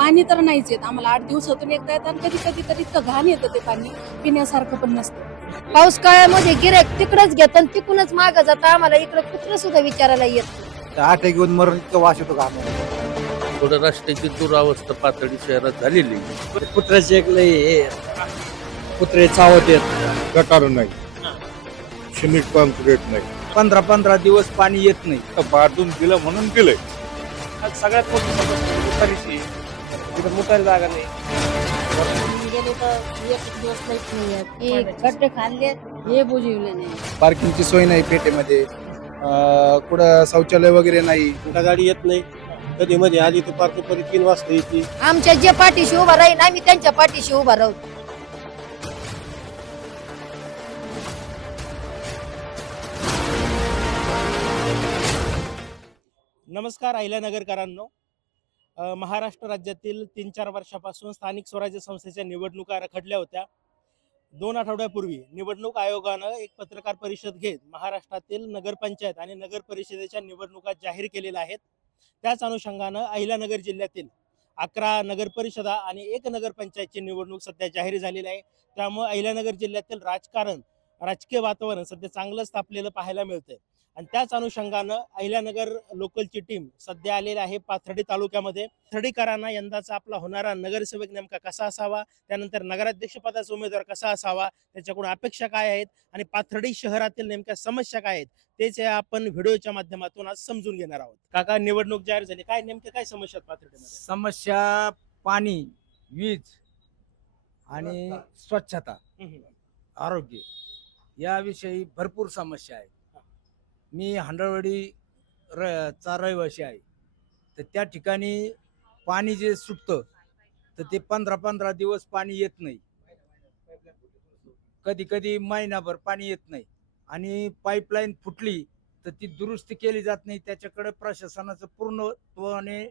पाणी तर नाहीच येत. आम्हाला आठ दिवसातून एकदा येतात कधी कधी तर इतकं घाण येतं ते पाणी. पिण्यासारखं पण नसतं. पाऊस काळामध्ये गिरेक तिकडच घेत आणि तिकडूनच माग जात. आम्हाला इकडे कुत्र सुद्धा विचारायला येत नाही. आठ घेऊन मरण इतकं वास येतो का थोडं रस्त्याची दुरावस्था पातळी शहरात झालेली आहे. कुत्र्याचे एक लय हे कुत्रे चावत येत गटार नाही. सिमेंट कॉन्क्रीट नाही. पंधरा पंधरा दिवस पाणी येत नाही. तर बांधून दिलं म्हणून दिलंय. सगळ्यात मोठी समस्या तिथं मुतारी जागा नाही. गेले तर एक दिवस काहीच नाही येत. हे खड्डे खाल्ले हे बुजवले नाही. पार्किंगची सोय नाही पेटेमध्ये. अं, कुठं शौचालय वगैरे नाही. कुठं गाडी येत नाही. कधी मध्ये आली तर पार्क परी तीन वाजता येते. आमच्या जे पाठीशी उभा राहील आम्ही त्यांच्या पाठीशी उभा राहू. नमस्कार अहिल्यानगरकरांनो. अ, महाराष्ट्र राज्यातील तीन चार वर्षापासून स्थानिक स्वराज्य संस्थेच्या निवडणुका रखडल्या होत्या. दोन आठवड्यापूर्वी निवडणूक आयोगानं एक पत्रकार परिषद घेत महाराष्ट्रातील नगरपंचायत आणि नगर परिषदेच्या निवडणुका जाहीर केलेल्या आहेत. त्याच अनुषंगानं अहिल्यानगर जिल्ह्यातील अकरा नगर परिषदा आणि एक नगरपंचायतची निवडणूक सध्या जाहीर झालेली आहे. त्यामुळे अहिल्यानगर जिल्ह्यातील राजकारण राजकीय वातावरण सध्या चांगलंच तापलेलं पाहायला मिळतंय. आणि त्याच अनुषंगानं अहिल्यानगर लोकलची टीम सध्या आलेली आहे पाथर्डी तालुक्यामध्ये. पाथर्डीकरांना यंदाचा आपला होणारा नगरसेवक नेमका कसा असावा? त्यानंतर नगराध्यक्ष पदाचा उमेदवार कसा असावा? त्याच्याकडून अपेक्षा काय आहेत? आणि पाथर्डी शहरातील नेमक्या समस्या काय आहेत? तेच आपण व्हिडिओच्या माध्यमातून आज समजून घेणार आहोत. काका निवडणूक जाहीर झाली. काय नेमके काय समस्या आहेत पाथर्डीमध्ये? समस्या पाणी वीज आणि स्वच्छता. आरोग्य याविषयी भरपूर समस्या आहेत. मी हांडळवाडी र चा रहिवासी आहे. तर त्या ठिकाणी पाणी जे सुटतं तर ते पंधरा पंधरा दिवस पाणी येत नाही. कधी कधी महिनाभर पाणी येत नाही. आणि पाईपलाईन फुटली तर ती दुरुस्ती केली जात नाही. त्याच्याकडे प्रशासनाचं पूर्णत्वाने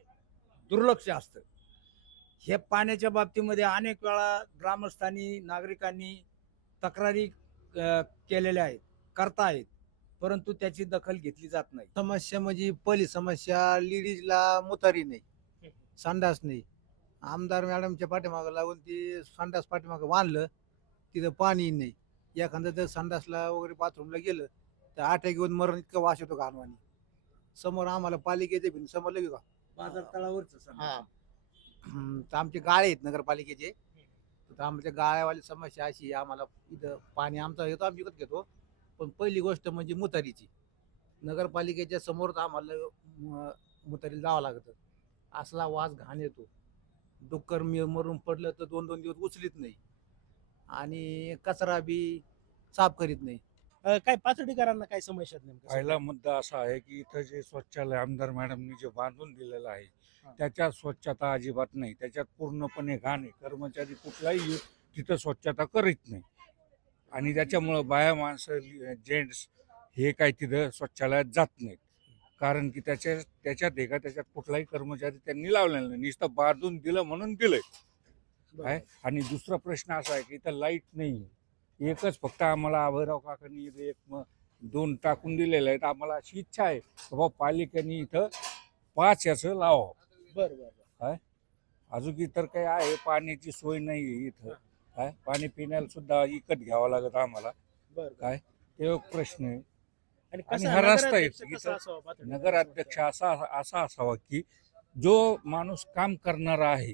दुर्लक्ष असतं. हे पाण्याच्या बाबतीमध्ये अनेक वेळा ग्रामस्थांनी नागरिकांनी तक्रारी केलेल्या आहेत करता आहेत परंतु त्याची दखल घेतली जात नाही. समस्या म्हणजे पहिली समस्या लेडीजला मुतारी नाही संडास नाही. आमदार मॅडमच्या पाठीमागं लागून ती संडास पाठीमागं बांधलं तिथं पाणी नाही. एखादं जर संडासला वगैरे बाथरूमला गेलं तर आट्या घेऊन मरण इतकं वास येतो घाणवाणी. समोर आम्हाला पालिकेचे भिन समोर लगे का? बाजार तळावरच तर आमचे गाळे आहेत नगरपालिकेचे. तर आमच्या गाळ्यावाली समस्या अशी आहे आम्हाला इथं पाणी आमचा येतो आम्ही विकत घेतो. पण पहिली गोष्ट म्हणजे मुतारीची. नगरपालिकेच्या समोर आम्हाला म- मुतारीला जावं लागतं. असला वास घाण येतो. डुक्कर मी मरून पडलं तर दोन दोन दिवस उचलीत नाही. आणि कचरा बी साफ करीत नाही. अ, काय पाथर्डीकरांना काय समस्या आहेत नेमक्या पहिला मुद्दा असा आहे की इथं जे शौचालय आमदार मॅडमनी जे बांधून दिलेलं आहे. त्याच्यात स्वच्छता अजिबात नाही. त्याच्यात पूर्णपणे घाण आहे. कर्मचारी कुठलाही येऊ तिथं स्वच्छता करीत नाही. आणि त्याच्यामुळं बाया माणसं जेंट्स हे काय तिथं शौचालयात जात नाहीत. कारण की त्याच्या त्याच्यात आहे का त्याच्यात कुठलाही कर्मचारी त्यांनी लावलेला नाही. नुसतं बांधून दिलं म्हणून दिलंय. काय आणि दुसरा प्रश्न असा आहे की इथं लाइट नाही एकच फक्त आम्हाला अभयराव काकांनी इथं एक म- दोन टाकून दिलेले आहेत. आम्हाला अशी इच्छा आहे की बाबा पालिकेने इथं पाच याचं लावावं. बरं बरं. अजून इतर काही आहे? पाण्याची सोय नाही आहे इथं. काय? पाणी पिण्याला सुद्धा विकत घ्यावं लागत आम्हाला. बरं काय? ते एक प्रश्न आहे. आणि आणि कसा हा रस्ता आहे, नगराध्यक्ष कसा इथं असावा पाथर्डीमध्ये? नगराध्यक्ष असा असा असावा की जो माणूस काम करणारा आहे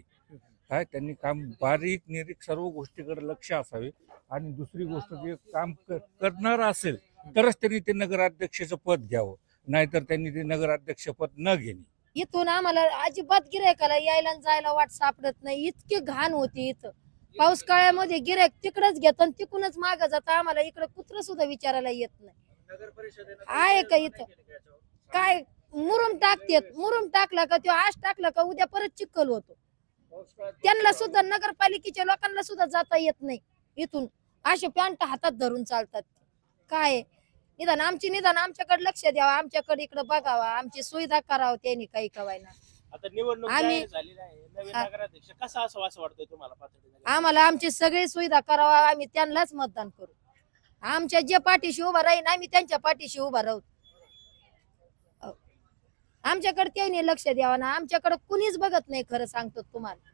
काय? त्यांनी काम बारीक निरीक सर्व गोष्टीकडे लक्ष असावे. आणि दुसरी गोष्ट जे काम क- करणार असेल तरच त्यांनी ते नगराध्यक्षाचं पद घ्यावं. नाहीतर त्यांनी ते नगराध्यक्ष पद न घेणे. इथून आम्हाला अजिबात गिरायकाला यायला आणि जायला वाट सापडत नाही. इतकी घाण होती इथं. पाऊस काळामध्ये गिरायक तिकडच घेत आणि तिकडूनच माग जात. आम्हाला इकडे कुत्र सुद्धा विचारायला येत नाही. आहे का इथं? काय मुरुम टाकतेत? मुरुम टाकला का तो आज टाकला का उद्या परत चिखल होतो. त्यांना सुद्धा नगरपालिकेच्या लोकांना सुद्धा जाता येत नाही. इथून असे पॅन्ट हातात धरून चालतात. काय? आहे? निदान आमची निदान आमच्याकडे लक्ष द्यावं आमच्याकडे इकडे बघावा आमची सुविधा करावं त्यांनी काही कवायला आता निवडणूक आम्ही- जाहीर झालेली आहे. नवीन हा. नगराध्यक्ष कसा असावा असं वाटतंय तुम्हाला पाथर्डी आम्हाला आमची सगळी सुविधा करावा आम्ही त्यांनाच मतदान करू. आमच्या जे पाठीशी उभा राहीन आम्ही त्यांच्या पाठीशी उभा राहू. आमच्याकडे त्यांनी लक्ष द्यावं ना. आमच्याकडे कुणीच बघत नाही खरं सांगतो तुम्हाला.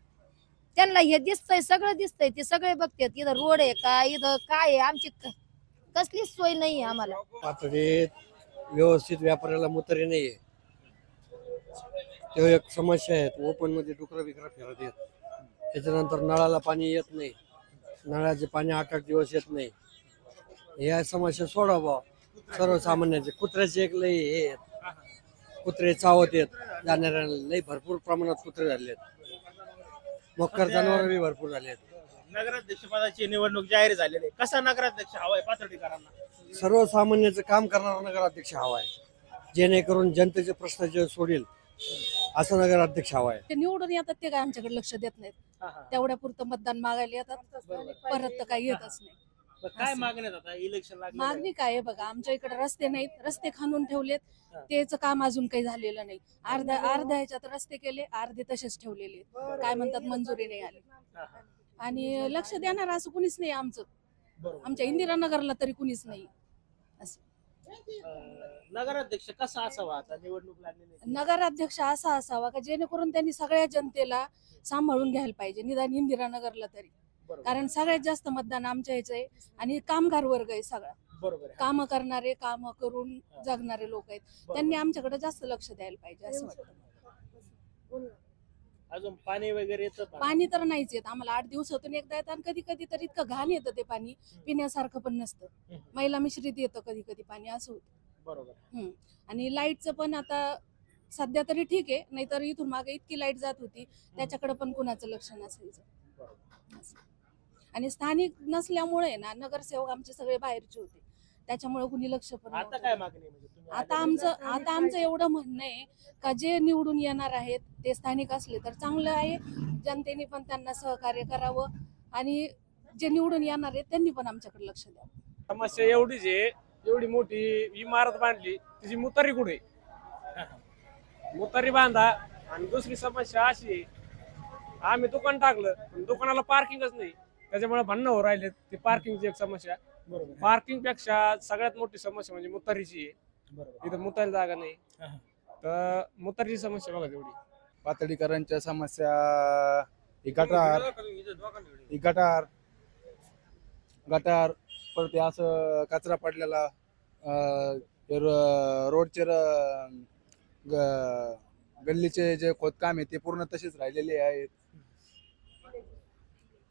त्यांना हे दिसतंय सगळं दिसतंय ते सगळे बघतात. इथं रोड आहे का इथं काय आहे? आमची क- कसलीच सोय नाही आम्हाला. पातळीत व्यवस्थित व्यापाऱ्याला मुतरे नाहीये. तो एक समस्या आहे. ओपनमध्ये डुकरं बिकरं फिरत येत. त्याच्यानंतर नळाला पाणी येत नाही. नळाचे पाणी आठ आठ दिवस येत नाही. या समस्या सोडावा सर्वसामान्याचे. कुत्र्याचे एक लई हे आहेत. कुत्रे चावत येत जाणाऱ्या लई भरपूर प्रमाणात कुत्रे झाले आहेत मकर जनावर बी भरपूर झाले आहेत नगराध्यक्ष पदाची निवडणूक जाहीर झालेली आहे. कसा नगराध्यक्ष हवाय पाथर्डीकरांना? सर्वसामान्याचं काम करणारा नगराध्यक्ष हवा आहे. जेणेकरून जनतेचे प्रश्न जे सोडील असं नगराध्यक्ष हवा आहे. ते निवडून येतात ते काय आमच्याकडे लक्ष देत नाहीत. तेवढ्या पुरतं मतदान मागायला येतात परत तर काही येतच नाही. काय मागण्यात आता? इलेक्शन लागलं मागणी काय आहे बघा आमच्या इकडे रस्ते नाहीत रस्ते खणून ठेवलेत. त्याचं काम अजून काही झालेलं नाही. अर्ध्या अर्ध्या ह्याच्यात रस्ते केले अर्धे तसेच ठेवलेले. काय म्हणतात मंजुरी नाही आली. आणि लक्ष देणार असं कुणीच नाही आमचं. आमच्या इंदिरानगरला तरी कुणीच नाही. अं, नगराध्यक्ष कसा असावा आता निवडणूक लागलेली आहे. नगराध्यक्ष असा असावा का जेणेकरून त्यांनी सगळ्या जनतेला सांभाळून घ्यायला पाहिजे निदान इंदिरानगरला तरी. बरोबर. कारण सगळ्यात जास्त मतदान आमच्या ह्याचं आहे आणि कामगार वर्ग आहे सगळा. बरोबर आहे. काम करणारे काम करून जगणारे लोक आहेत. त्यांनी आमच्याकडे जास्त लक्ष द्यायला पाहिजे असं वाटतं अजून पाणी वगैरे येतं का? पाणी तर नाहीच येत. आम्हाला आठ दिवसातून एकदा येतं आणि कधी कधी तर इतकं घाण येतं ते पाणी. पिण्यासारखं पण नसतं. हम्म. महिला मिश्रित येतं कधी कधी पाणी असं होतं. बरोबर. आणि लाईटचं पण आता सध्या तरी ठीक आहे. नाहीतर इथून मागे इतकी लाइट जात होती. त्याच्याकडे पण कुणाचं लक्ष नसायचं. असं. आणि स्थानिक नसल्यामुळे ना नगरसेवक आमचे सगळे बाहेरचे होते. त्याच्यामुळे कुणी लक्ष पण आता नव्हतं काय. मागणी आहे म्हणजे तुम्ही आता आमचं आता आमचं एवढं म्हणणं आहे का जे निवडून येणार आहेत ते स्थानिक असले तर चांगलं आहे. जनतेने पण त्यांना सहकार्य करावं आणि जे निवडून येणार आहेत त्यांनी पण आमच्याकडे लक्ष द्यावं. समस्या एवढीच आहे एवढी मोठी इमारत बांधली तिची मुतारी कुठे? मुतारी बांधा आणि दुसरी समस्या अशी आहे आम्ही दुकान टाकलं पण दुकानाला पार्किंगच नाही. त्याच्यामुळे भांडणं हो राहिले ती पार्किंगची एक समस्या. बरोबर. पार्किंगपेक्षा सगळ्यात मोठी समस्या म्हणजे मुतारीची आहे. बरोबर. इथं मुतारी जागा नाही. तर मुतारीची समस्या बघा तेवढी. पातळीकरांच्या समस्या ही गटार ही गटार गटार परत हे असं कचरा पडलेला अं, हे र- रोडचे र- ग- गल्लीचे जे खोदकाम आहे ते पूर्ण तसेच राहिलेले आहेत.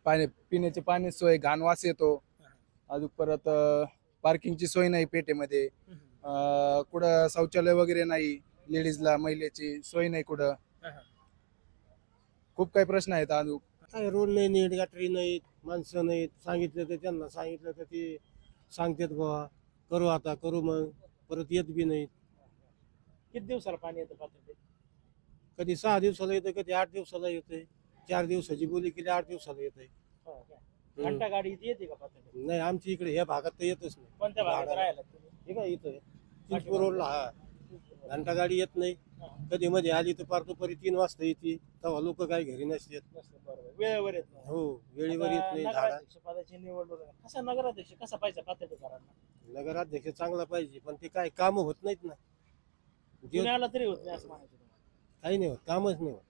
पाणी पिण्याची पाणी सोय घाण वास येतो. अजून परत पार्किंगची सोय नाही पेटेमध्ये. अं, कुठं शौचालय वगैरे नाही लेडीजला महिलेची सोय नाही कुठं. खूप काही प्रश्न आहेत अजून काय रोड नाही नीट गटरी नाहीत माणसं नाहीत. सांगितलं तर त्यांना सांगितलं तर ते सांगतात बाबा करू आता करू मग. परत येत बी नाहीत. किती दिवसाला पाणी येतं पाथर्डीत कधी सहा दिवसाला येतं कधी आठ दिवसाला येतंय. चार दिवसाची बोली केली आठ दिवसाला येतंय. हो का? घंटा गाडी इथे येते का पाथर्डीत नाही आमच्या इकडे ह्या भागात तर येतच नाही. कोणत्या भागात. राहिला तुम्ही? हे काय इथं? चिंचपूर रोडला हा. घंटा गाडी येत नाही. कधी मध्ये आली तर पार दुपारी तीन वाजता येते. तेव्हा लोक काय घरी नसतात वेळेवर येत नाही. हो वेळेवर येत नाही झाडा. नगराध्यक्ष पदाची निवडणूक आहे. कसा नगराध्यक्ष कसा पाहिजे नगराध्यक्ष चांगला पाहिजे पण ते काय काम होत नाहीत ना. जे- तरी होत नाही असं म्हणायचं तुम्हाला. काही नाही होत कामच नाही होत.